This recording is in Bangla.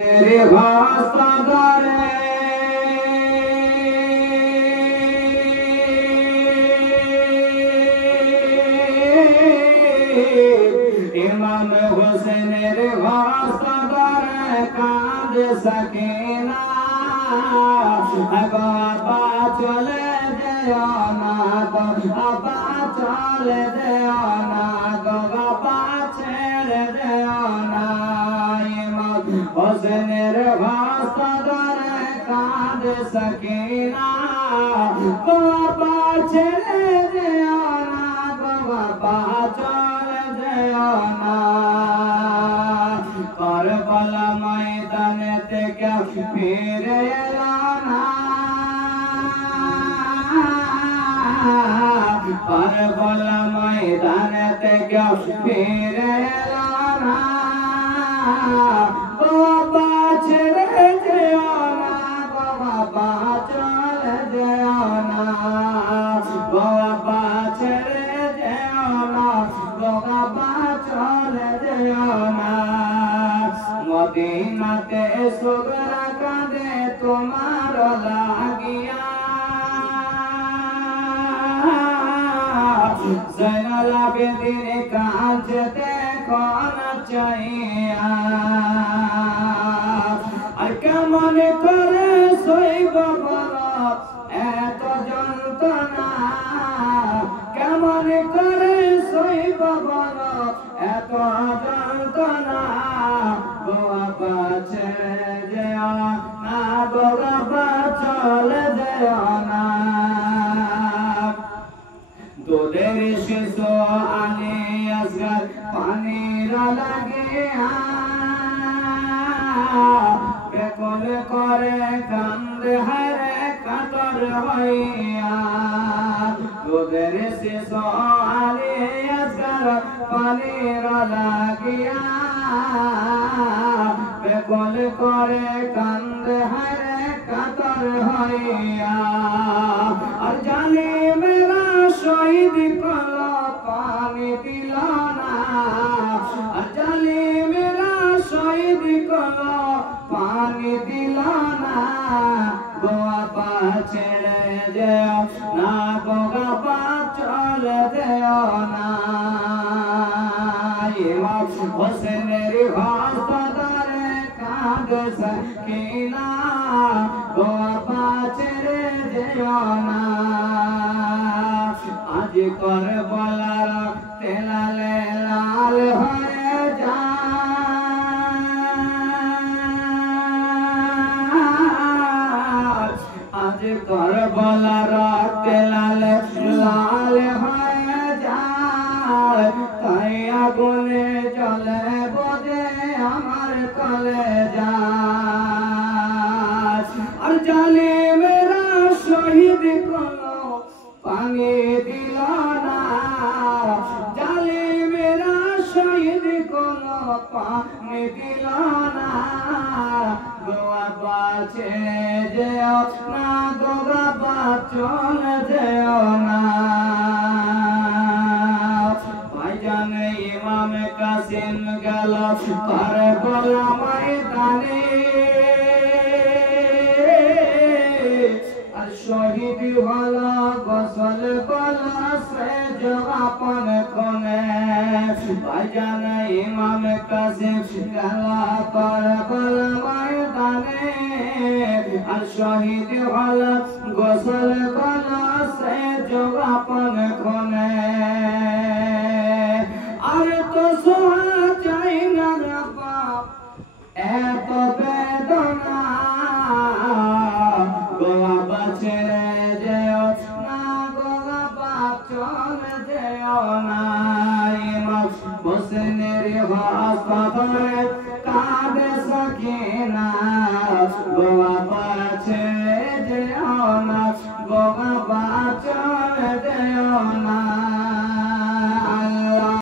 तेरे वास्ता करे इमाम हुसैन रे वास्ता करे कांद सकीना बाबा चले जाना बाबा चले जाना बाबा छेड़ जाना हुसैन रे वास्ता करे कांद सकीना बाबा छेड़ जाना बाबा चले जाना करबला मैदान ते क्या फिर लाना करबला मैदान ते क्या फिर लाना बाबा छेड़े जाना बाबा चले जाना बाबा छेड़े जाना बाबा चले जाना मदीना ते सुगरा कांदे तुम्हार लागिया ज़ैनुल आबिदीन कांदते कौन चाहिया আর কেমন করে সইব বলো এত যন্ত্রণা কেমন করে সইব বলো এত যন্ত্রণা বাবা ছেড়ে যেও না বাবা চলে যেও না দুধের শিশু আনে আসগার পানির লাগে বেকল করে কান্দে হারে কাতর হইয়া দুধের শিশু আনে আসগার পানির লাগিয়া বেকল করে কান্দে হারে কাতর হইয়া আর জানি মেরা শহীদ কলো পানি দিল না আর জানি মেরা শহীদ কলো পানি দিল না বাবা ছেড়ে যেও না বাবা চলে যেও না ইমাম হোসেনের ভাষা ধরে কাঁদে সকিনা বাবা ছেড়ে যেও না আজ করবলার তেলালে লাল হয়ে যায় আজ করবলার তেলালে লাল হয়ে যায় তাই আগুনে জ্বলে বোঝে আমার কলে যায় আর জালিমেরা শহীদ করলো পানি দিল না জালিমেরা শহীদ করলো পানি দিল না বাবা ছেড়ে যেও না বাবা চলে যেও না ভাইজান ইমাম কাসিম গেল কারবালা ময়দানে শহীদ হলো গোসল কলা সে জবাপন কোনে ভাইজান ইমাম কাসিম গেল কারবালা ময়দানে আর শহীদ হলো গোসল কলা সে জবাপন কোনে আর তো সোহা চাই না বাবা এত বেদনা বাবা ছেড়ে যেও না বাবা চলে যেও না ইমাম হোসেনের ভাষা ধরে